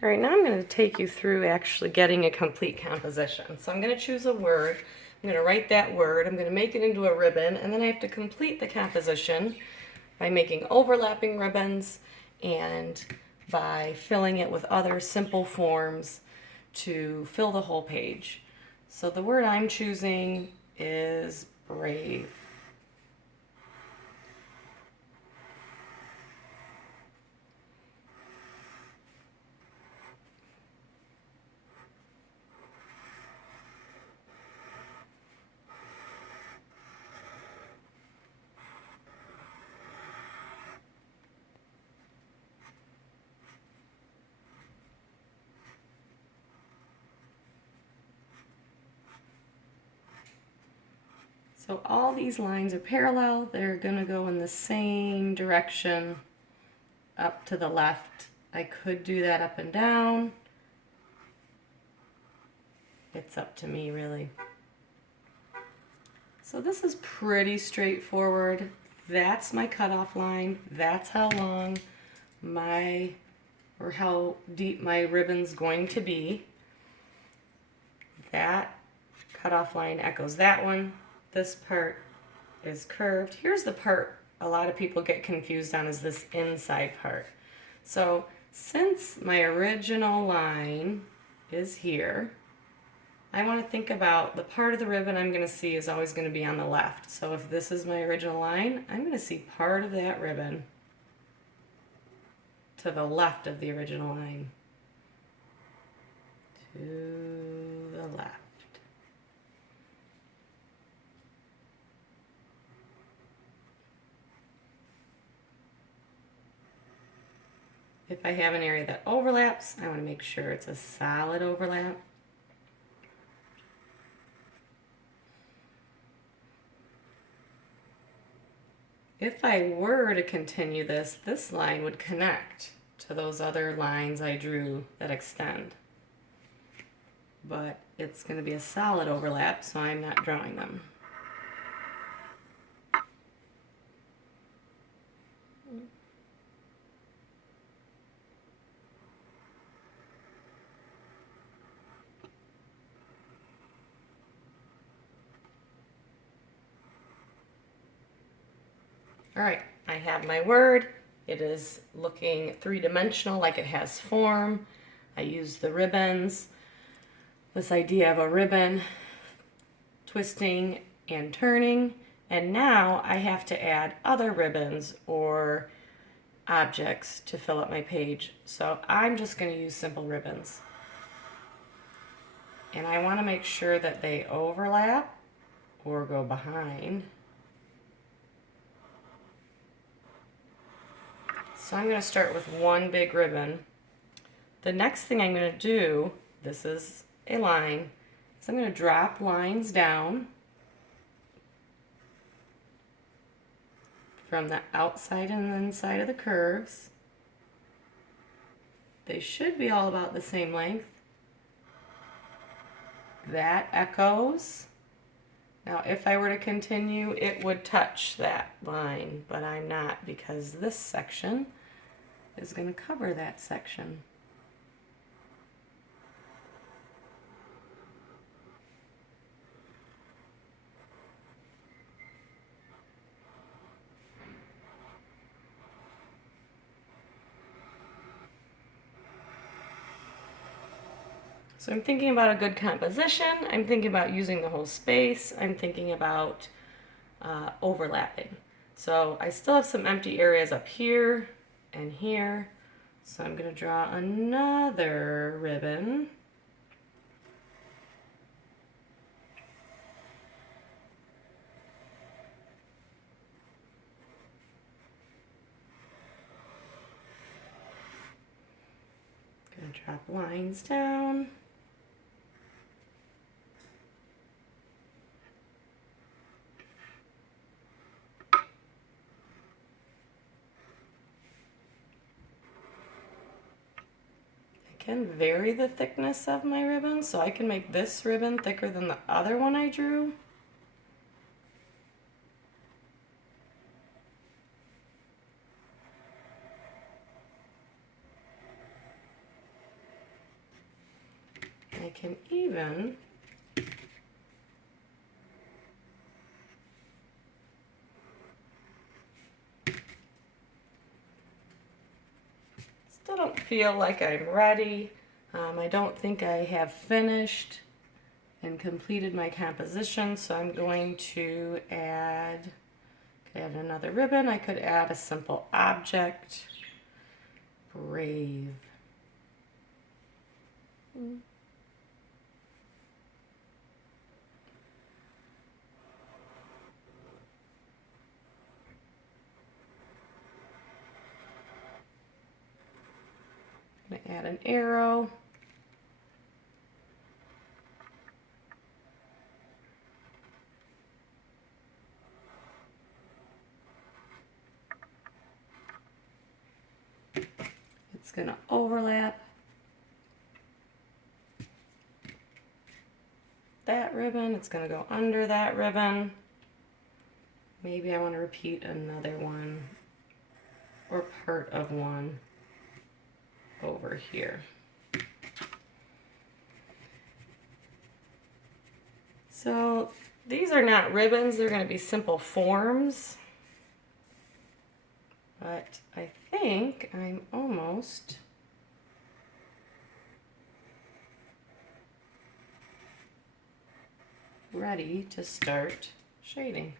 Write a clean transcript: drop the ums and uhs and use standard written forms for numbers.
All right, now I'm going to take you through actually getting a complete composition. So I'm going to choose a word. I'm going to write that word. I'm going to make it into a ribbon, and then I have to complete the composition by making overlapping ribbons and by filling it with other simple forms to fill the whole page. So the word I'm choosing is brave. So all these lines are parallel. They're going to go in the same direction up to the left. I could do that up and down. It's up to me, really. So this is pretty straightforward. That's my cutoff line. That's how long or how deep my ribbon's going to be. That cutoff line echoes that one. This part is curved. Here's the part a lot of people get confused on, is this inside part. So since my original line is here, I want to think about the part of the ribbon I'm going to see is always going to be on the left. So if this is my original line, I'm going to see part of that ribbon to the left of the original line. To the left. If I have an area that overlaps, I want to make sure it's a solid overlap. If I were to continue this line would connect to those other lines I drew that extend. But it's going to be a solid overlap, so I'm not drawing them. All right, I have my word. It is looking three-dimensional, like it has form. I use the ribbons. This idea of a ribbon twisting and turning. And now I have to add other ribbons or objects to fill up my page. So I'm just going to use simple ribbons. And I want to make sure that they overlap or go behind. So I'm going to start with one big ribbon. The next thing I'm going to do, this is a line, is I'm going to drop lines down from the outside and inside of the curves. They should be all about the same length. That echoes. Now if I were to continue, it would touch that line, but I'm not, because this section is going to cover that section. So I'm thinking about a good composition. I'm thinking about using the whole space. I'm thinking about overlapping. So I still have some empty areas up here and here. So I'm going to draw another ribbon. Going to drop lines down. Can vary the thickness of my ribbon, so I can make this ribbon thicker than the other one I drew. can even still don't feel like I'm ready. I don't think I have finished and completed my composition, so I'm going to add another ribbon. I could add a simple object. Brave. I'm gonna add an arrow. It's gonna overlap that ribbon. It's gonna go under that ribbon. Maybe I want to repeat another one or part of one over here. So these are not ribbons, they're going to be simple forms. But I think I'm almost ready to start shading.